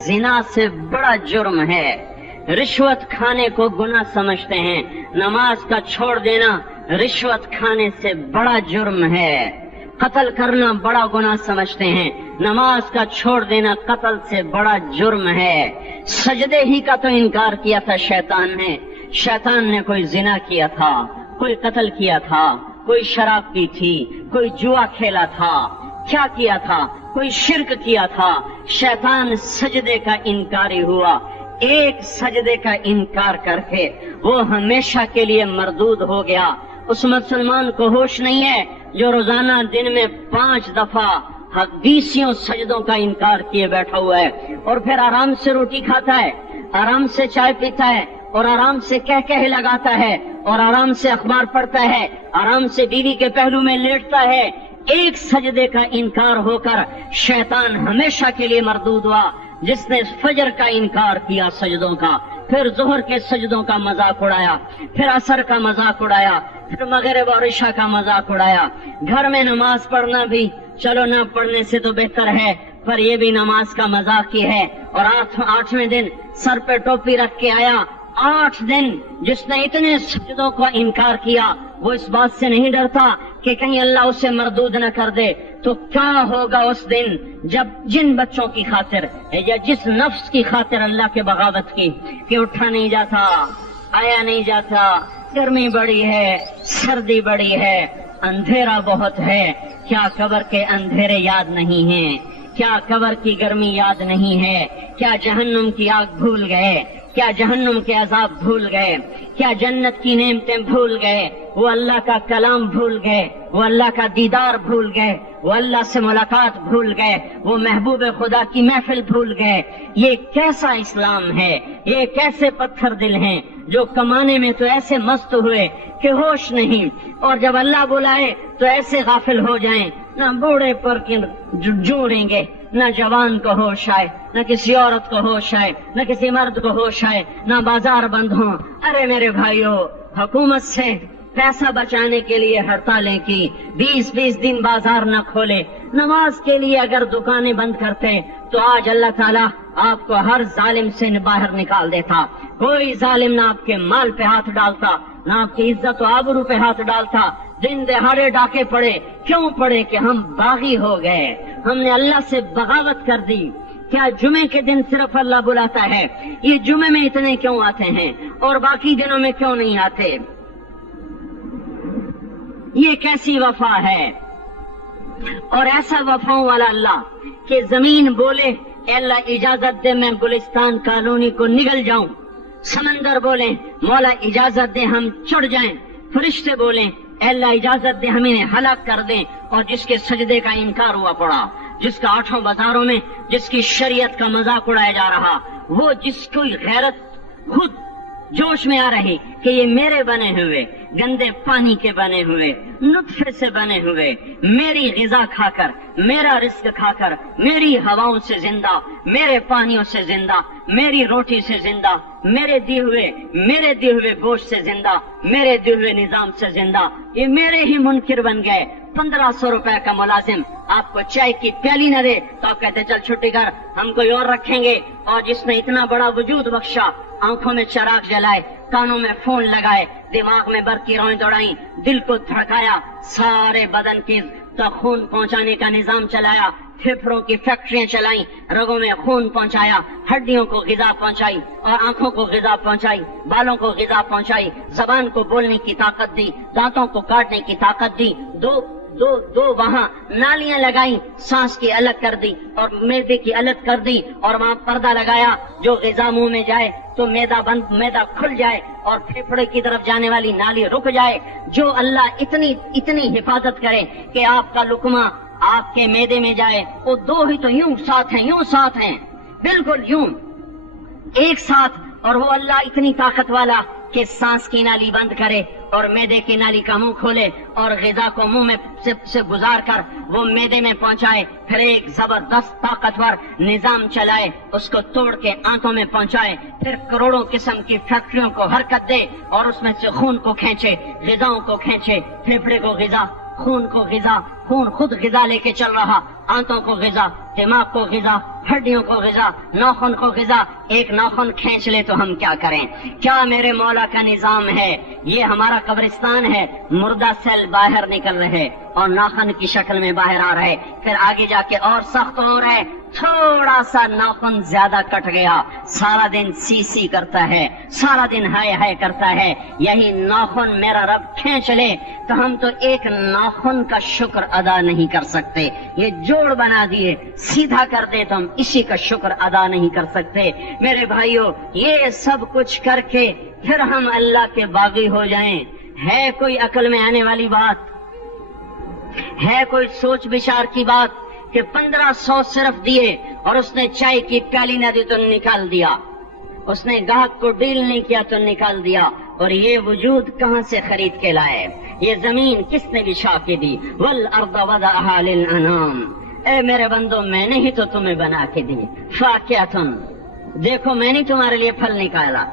जिना से बड़ा जुर्म है, रिश्वत खाने को गुनाह समझते हैं, नमाज का छोड़ देना रिश्वत खाने से बड़ा जुर्म है, कत्ल करना बड़ा गुनाह समझते हैं, नमाज का छोड़ देना कत्ल से बड़ा जुर्म है। सजदे ही का तो इनकार किया था शैतान ने, शैतान ने कोई जिना किया था, कोई कत्ल किया था, कोई शराब पी थी, कोई जुआ खेला था, क्या किया था, कोई शिर्क किया था। शैतान सजदे का इनकारी हुआ, एक सजदे का इनकार करके वो हमेशा के लिए मरदूद हो गया। उस मुसलमान को होश नहीं है जो रोजाना दिन में 5 दफा 20 सजदों का इनकार किए बैठा हुआ है और फिर आराम से रोटी खाता है, आराम से चाय पीता है और आराम से कह लगाता है और आराम से अखबार पढ़ता है, आराम से बीवी के पहलू में लेटता है। एक सजदे का इनकार होकर शैतान हमेशा के लिए मरदूद हुआ। जिसने फजर का इनकार किया सजदों का, फिर जोहर के सजदों का मजाक उड़ाया, फिर असर का मजाक उड़ाया, फिर मगरिब और इशा का मजाक उड़ाया। घर में नमाज पढ़ना भी चलो न पढ़ने से तो बेहतर है, पर ये भी नमाज का मजाक ही है। और 8वें दिन सर पे टोपी रख के आया। 8 दिन जिसने इतने सजदों का इनकार किया वो इस बात से नहीं डरता कि कहीं अल्लाह उसे मरदूद न कर दे। तो क्या होगा उस दिन जब जिन बच्चों की खातिर या जिस नफ्स की खातिर अल्लाह के बगावत की कि उठा नहीं जाता, आया नहीं जाता, गर्मी बड़ी है, सर्दी बड़ी है, अंधेरा बहुत है, क्या कब्र के अंधेरे याद नहीं है, क्या कब्र की गर्मी याद नहीं है, क्या जहन्नुम की आग भूल गए, क्या जहन्नुम के अजाब भूल गए, क्या जन्नत की नेमतें भूल गए, वो अल्लाह का कलाम भूल गए, वो अल्लाह का दीदार भूल गए, वो अल्लाह से मुलाकात भूल गए, वो महबूब खुदा की महफिल भूल गए। ये कैसा इस्लाम है, ये कैसे पत्थर दिल हैं जो कमाने में तो ऐसे मस्त हुए कि होश नहीं, और जब अल्लाह बुलाए तो ऐसे गाफिल हो जाएं, न बूढ़े पर जोड़ेंगे, न जवान को होश आए, न किसी औरत को होश आए, न किसी मर्द को होश आए, न बाजार बंद हो। अरे मेरे भाइयों, हुकूमत से पैसा बचाने के लिए हड़तालें की, 20-20 दिन बाजार न खोले, नमाज के लिए अगर दुकानें बंद करते तो आज अल्लाह ताला आपको हर जालिम से बाहर निकाल देता। कोई जालिम ना आपके माल पे हाथ डालता, ना आपकी इज्जत और आबरू पे हाथ डालता। दिन दहाड़े डाके पड़े, क्यों पड़े? कि हम बागी हो गए, हमने अल्लाह से बगावत कर दी। क्या जुमे के दिन सिर्फ अल्लाह बुलाता है? ये जुमे में इतने क्यों आते हैं और बाकी दिनों में क्यों नहीं आते? ये कैसी वफा है? और ऐसा वफाओं वाला अल्लाह कि जमीन बोले अल्लाह इजाजत दे मैं गुलिस्तान कॉलोनी को निगल जाऊं, समंदर बोले मौला इजाजत दे हम चढ़ जाएं, फरिश्ते बोले अल्लाह इजाजत दे हम इन्हें हलाक कर दें। और जिसके सजदे का इनकार हुआ पड़ा, जिसका 8 बाजारों में जिसकी शरीयत का मजाक उड़ाया जा रहा, वो जिसकी गैरत खुद जोश में आ रही कि ये मेरे बने हुए गंदे पानी के बने हुए नुत्फे से बने हुए, मेरी ग़िज़ा खाकर, मेरा रिस्क खाकर, मेरी हवाओं से जिंदा, मेरे पानियों से जिंदा, मेरी रोटी से जिंदा, मेरे दिए हुए गोश्त से जिंदा, मेरे दिए हुए निजाम से जिंदा, ये मेरे ही मुनकिर बन गए। 1500 रुपए का मुलाजिम आपको चाय की प्याली न दे तो आप कहते चल छुट्टी कर, हम कोई और रखेंगे। और जिसने इतना बड़ा वजूद बख्शा, आंखों में चराग जलाए, कानों में फोन लगाए, दिमाग में बर्फ की रौएं दौड़ाई, दिल को धड़काया, सारे बदन की तक खून पहुंचाने का निजाम चलाया, फेफड़ों की फैक्ट्रियां चलाई, रगों में खून पहुंचाया, हड्डियों को ग़िज़ा पहुंचाई और आंखों को ग़िज़ा पहुंचाई, बालों को ग़िज़ा पहुंचाई, ज़बान को बोलने की ताकत दी, दांतों को काटने की ताकत दी, दो वहाँ नालियां लगाई, सांस की अलग कर दी और मैदे की अलग कर दी, और वहाँ पर्दा लगाया जो ग़िज़ा मुंह में जाए तो मैदा खुल जाए और फेफड़े की तरफ जाने वाली नाली रुक जाए। जो अल्लाह इतनी हिफाजत करे कि आपका लुकमा आपके मैदे में जाए, वो 2 ही तो यूं साथ हैं, बिल्कुल यूं एक साथ। और वो अल्लाह इतनी ताकत वाला कि सांस की नाली बंद करे और मैदे की नाली का मुंह खोले और ग़िज़ा को मुंह में से गुजार कर वो मैदे में पहुंचाए, फिर एक जबरदस्त ताकतवर निजाम चलाए, उसको तोड़ के आंतों में पहुंचाए, फिर करोड़ों किस्म की फैक्ट्रियों को हरकत दे और उसमें से खून को खींचे, ग़िज़ाओं को खींचे, फेफड़े को ग़िज़ा, खून को ग़िज़ा, खून खुद ग़िज़ा लेके चल रहा, आंतों को ग़िज़ा, दिमाग को ग़िज़ा, हड्डियों को ग़िज़ा, नाखून को ग़िज़ा। एक नाखून खींच ले तो हम क्या करें? क्या मेरे मौला का निज़ाम है? ये हमारा कब्रिस्तान है, मुर्दा सेल बाहर निकल रहे और नाखून की शक्ल में बाहर आ रहे, फिर आगे जाके और सख्त हो रहे, थोड़ा सा नाखून ज्यादा कट गया, सारा दिन सी सी करता है, सारा दिन हाय हाय करता है। यही नाखून मेरा रब खींच ले तो हम तो एक नाखून का शुक्र अदा नहीं कर सकते। ये जोड़ बना दिए, सीधा कर दे तो हम इसी का शुक्र अदा नहीं कर सकते। मेरे भाइयों, ये सब कुछ करके फिर हम अल्लाह के बागी हो जाएं, है कोई अकल में आने वाली बात? है कोई सोच विचार की बात कि 1500 सिर्फ दिए और उसने चाय की प्याली न दी तो निकाल दिया, उसने गाहक को डील नहीं किया तो निकाल दिया, और ये वजूद कहां से खरीद के लाए? ये जमीन किसने बिछा के दी? वल अर्द वदअहा लिल अनाम। ए मेरे बंदो, मैंने ही तो तुम्हें बना के दी। फाकियतुन, देखो मैंने तुम्हारे लिए फल निकाला।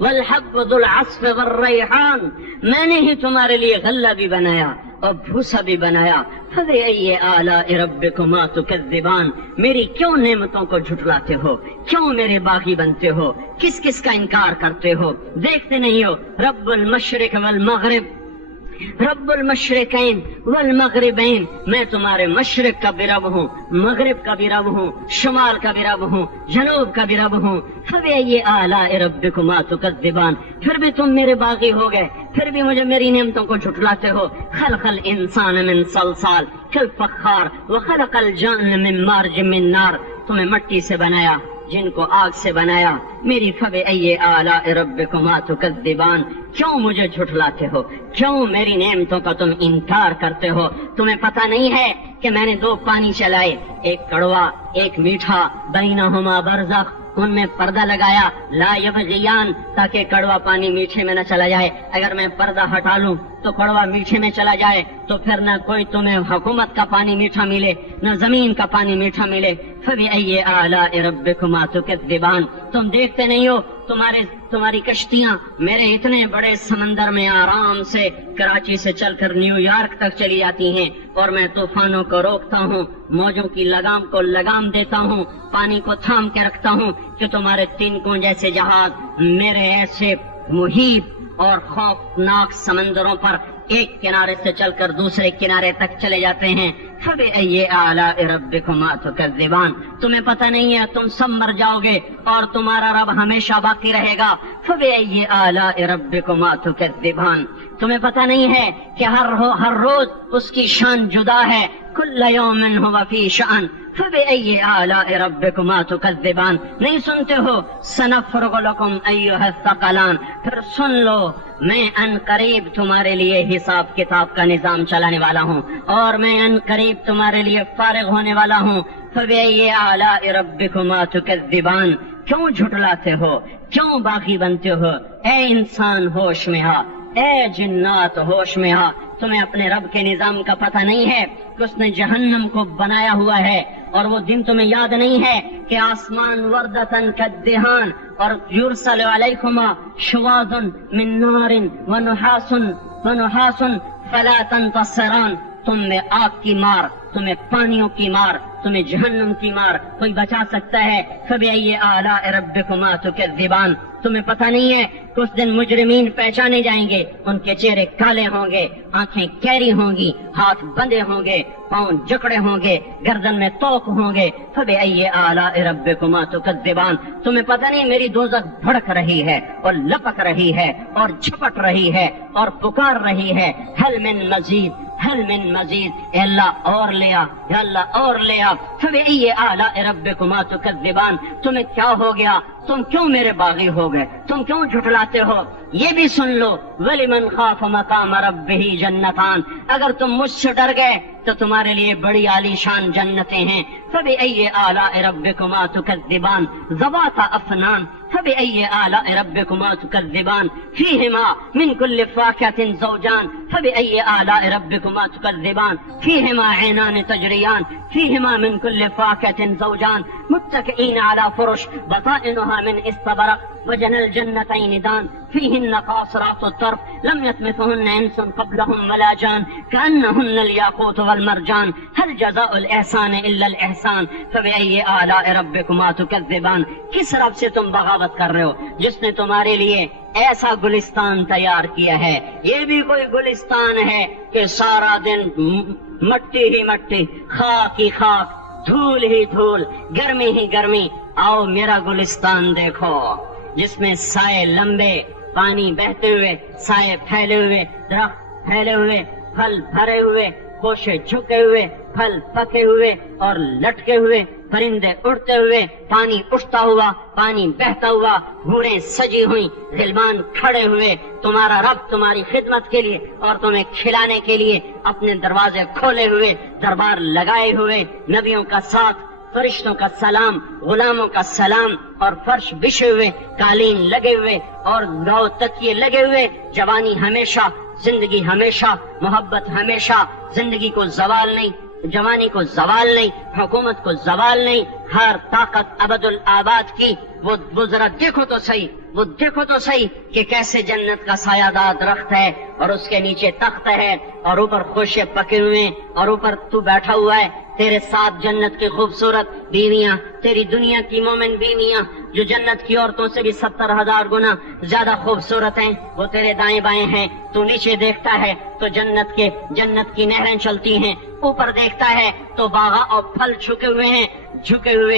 वल हब्ब दुल अस्फ वल रैहान, मैंने ही तुम्हारे लिए गल्ला भी बनाया और भूसा भी बनाया। फबिअय्यि आलाइ रब्बिकुमा तुकज़्ज़िबान, मेरी क्यों नेमतों को झुठलाते हो? क्यों मेरे बागी बनते हो? किस किस का इनकार करते हो? देखते नहीं हो रब्बुल मशरिक वल मगरिब, रब्बुल मशरिकैन वल मगरिबैन, मैं तुम्हारे मशरिक का भी रब हूँ, मगरिब का भी रब हूँ, शुमाल का भी रब हूँ, जनूब का भी रब हूँ। फबिअय्यि आलाइ रब्बिकुमा तुकज़्ज़िबान, फिर भी तुम मेरे बागी हो गए, फिर भी मुझे मेरी नेमतों को झुठलाते हो। खलक़ल इंसान मिन सलसाल कल फख्खार व खलक़ल जान्न मिन मार्ज मिन नार, तुम्हें मिट्टी से बनाया, जिनको आग से बनाया। मेरी फबिअय्यि आलाइ रब्बिकुमा तुकज़्ज़िबान, क्यों मुझे झुठलाते हो? क्यों मेरी नेमतों का तुम इनकार करते हो? तुम्हें पता नहीं है कि मैंने 2 पानी चलाए, एक कड़वा एक मीठा, बैनहुमा बरज़ख, उनमें पर्दा लगाया, ला यबग़ियान, ताकि कड़वा पानी मीठे में न चला जाए। अगर मैं पर्दा हटा लूं तो कड़वा मीठे में चला जाए तो फिर न कोई तुम्हें हुकूमत का पानी मीठा मिले, न जमीन का पानी मीठा मिले। फबिअय्यि आलाइ रब्बिकुमा तुकज़्ज़िबान, तुम देखते नहीं हो तुम्हारी कश्तियां मेरे इतने बड़े समंदर में आराम से कराची से चलकर न्यूयॉर्क तक चली जाती हैं, और मैं तूफानों को रोकता हूँ, मौजों की लगाम को लगाम देता हूँ, पानी को थाम के रखता हूँ कि तुम्हारे तिनकों जैसे जहाज मेरे ऐसे मुहीब और खौफनाक समंदरों पर एक किनारे से चलकर दूसरे किनारे तक चले जाते हैं। फबिअय्यि आलाइ रब्बिकुमा तुकज़्ज़िबान, तुम्हें पता नहीं है तुम सब मर जाओगे और तुम्हारा रब हमेशा बाकी रहेगा। फबिअय्यि आलाइ रब्बिकुमा तुकज़्ज़िबान, तुम्हें पता नहीं है कि हर रोज उसकी शान जुदा है। कुल्ल यौमिन हुवा फी शान फबिअय्यि आलाइ रब्बिकुमा तुकज़्ज़िबान, नहीं सुनते हो? सनफ़्रुग़ु लकुम अय्युहस सक़लान, फिर सुन लो, मैं अनकरीब तुम्हारे लिए हिसाब किताब का निजाम चलाने वाला हूँ और मैं अनकरीब तुम्हारे लिए फारिग होने वाला हूँ। फबिअय्यि आलाइ रब्बिकुमा तुकज़्ज़िबान, क्यों झुठलाते हो? क्यों बागी बनते हो? ए इंसान होश में आ, ए जिन्नात होश में आ, तुम्हें अपने रब के निजाम का पता नहीं है कि उसने जहन्नम को बनाया हुआ है, और वो दिन तुम्हें याद नहीं है कि आसमान वर्दतन कद्दिहान और युरसल अलैकुमा शुवादुन मिन नारिन व नुहासुन फला तंतसिरान, तुम्हें आग की मार, तुम्हें पानियों की मार, तुम्हें जहन्नम की मार कोई बचा सकता है? फबिअय्यि आलाइ रब्बिकुमा तुकज़्ज़िबान, तुम्हें पता नहीं है कि उस दिन मुजरिमीन पहचाने जाएंगे, उनके चेहरे काले होंगे, आंखें कैरी होंगी, हाथ बंधे होंगे, पांव जकड़े होंगे, गर्दन में तोक होंगे। फबिअय्यि आलाइ रब्बिकुमा तुकज़्ज़िबान, तुम्हें पता नहीं मेरी दोज़ख भड़क रही है और लपक रही है और झपट रही है और पुकार रही है, हल मिन मजीद, हल मिन मजीद, अल्लाह और ले आ, अल्लाह और ले आ। फबिअय्यि आलाइ रब्बिकुमा तुकज़्ज़िबान, तुम्हें क्या हो गया? तुम क्यों मेरे बागी हो गए? तुम क्यों झुठलाते हो? ये भी सुन लो, वलिमन खाफ मकाम रब्बिही जन्नतान, अगर तुम मुझसे डर गए तो तुम्हारे लिए बड़ी आलीशान जन्नतें हैं। फबिअय्यि आलाइ रब्बिकुमा तुकज़्ज़िबान ज़वाता अफ़नान फबिअय्यि आलाइ रब्बिकुमा तुकज़्ज़िबान फ़ीहिमा मिन कुल्लि फ़ाकिहतिन ज़ौजान फबिअय्यि आलाइ रब्बिकुमा तुकज़्ज़िबान फ़ीहिमा ऐनान तजरियान फ़ीहिमा मिन कुल्लि फ़ाकिहतिन ज़ौजान متكئين على فرش بطائنها من استبرق وجنى الجنتين دان فيهن قاصرات الطرف لم يطمثهن انس قبلهم ولا جان كأنهن الياقوت والمرجان هل جزاء الإحسان إلا الإحسان فبأي آلاء ربكما تكذبان. کس رب سے تم بغاوت کر رہے ہو جس نے تمہارے لیے ایسا گلستان تیار کیا ہے؟ یہ بھی کوئی گلستان ہے کہ سارا دن مٹی ہی مٹی، خاک ہی خاک، دھول ہی دھول، گرمی ہی گرمی. آؤ میرا گلستان دیکھو جس میں سائے لمبے، پانی بہتے ہوئے، سائے پھیلے ہوئے، درخت پھیلے ہوئے، پھل بھرے ہوئے، خوشے جھکے ہوئے، پھل پکے ہوئے اور لٹکے ہوئے، پرندے اڑتے ہوئے، پانی اٹھتا ہوا، پانی بہتا ہوا، گھوڑے سجی ہوئی، غلمان کھڑے ہوئے. تمہارا رب تمہاری خدمت کے لیے اور تمہیں کھلانے کے لیے اپنے دروازے کھولے ہوئے، دربار لگائے ہوئے، نبیوں کا ساتھ، فرشتوں کا سلام، غلاموں کا سلام، اور فرش بچھے ہوئے، قالین لگے ہوئے اور لو تکیے لگے ہوئے. جوانی ہمیشہ، زندگی ہمیشہ، محبت ہمیشہ، زندگی کو زوال نہیں، جوانی کو زوال نہیں، حکومت کو زوال نہیں، ہر طاقت ابد الآباد کی. وہ ذرا دیکھو تو صحیح، وہ دیکھو تو صحیح کہ کیسے جنت کا سایہ دار درخت ہے اور اس کے نیچے تخت ہے اور اوپر خوشے پکے ہوئے اور اوپر تو بیٹھا ہوا ہے. تیرے ساتھ جنت کی خوبصورت بیویاں، تیری دنیا کی مومن بیویاں جو جنت کی عورتوں سے بھی 70,000 گنا زیادہ خوبصورت ہیں، وہ تیرے دائیں بائیں ہیں. تو نیچے دیکھتا ہے تو جنت کی نہریں چلتی ہیں، اوپر دیکھتا ہے تو باغ اور پھل جھکے ہوئے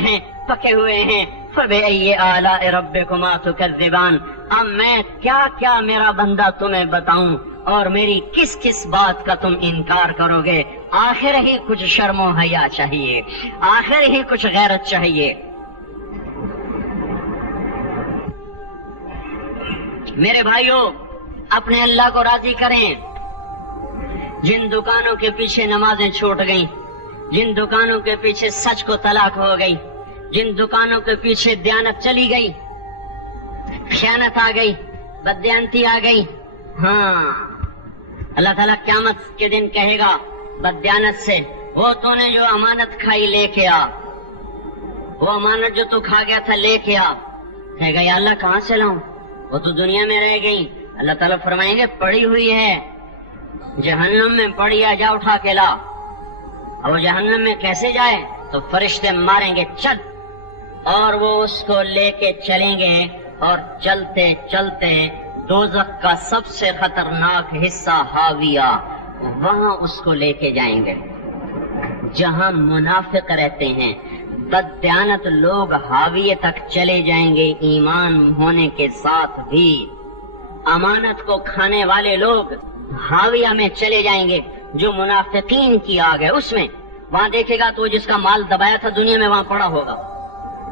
ہیں، پکے ہوئے ہیں. فَبِأَيِّ آلَاءِ رَبِّكُمَا تُكَذِّبَانِ. اب میں کیا میرا بندہ تمہیں بتاؤں اور میری کس کس بات کا تم انکار کرو گے؟ آخر ہی کچھ شرم و حیا چاہیے، آخر ہی کچھ غیرت چاہیے. میرے بھائیوں، اپنے اللہ کو راضی کریں. جن دکانوں کے پیچھے نمازیں چھوٹ گئیں، جن دکانوں کے پیچھے سچ کو طلاق ہو گئی، جن دکانوں کے پیچھے دیانت چلی گئی، خیانت آ گئی، بددیانتی آ گئی. ہاں، اللہ تعالیٰ قیامت کے دن کہے گا بددیانت سے، وہ تو نے جو امانت کھائی لے کے آ، وہ امانت جو تو کھا گیا تھا لے کے آ. کہے گا یا اللہ کہاں سے لاؤں، وہ تو دنیا میں رہ گئی. اللہ تعالیٰ فرمائیں گے پڑی ہوئی ہے جہنم میں، پڑی آ، جا اٹھا کے لا. اور وہ جہنم میں کیسے جائے؟ تو فرشتے ماریں گے چل، اور وہ اس کو لے کے چلیں گے اور چلتے چلتے دوزخ کا سب سے خطرناک حصہ ہاویہ، وہاں اس کو لے کے جائیں گے جہاں منافق رہتے ہیں. بددیانت لوگ ہاویہ تک چلے جائیں گے ایمان ہونے کے ساتھ بھی. امانت کو کھانے والے لوگ ہاویہ میں چلے جائیں گے جو منافقین کی آگ ہے اس میں. وہاں دیکھے گا تو جس کا مال دبایا تھا دنیا میں وہاں پڑا ہوگا،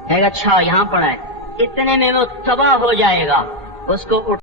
کہے گا اچھا یہاں پڑا ہے، اتنے میں وہ تباہ ہو جائے گا. اس کو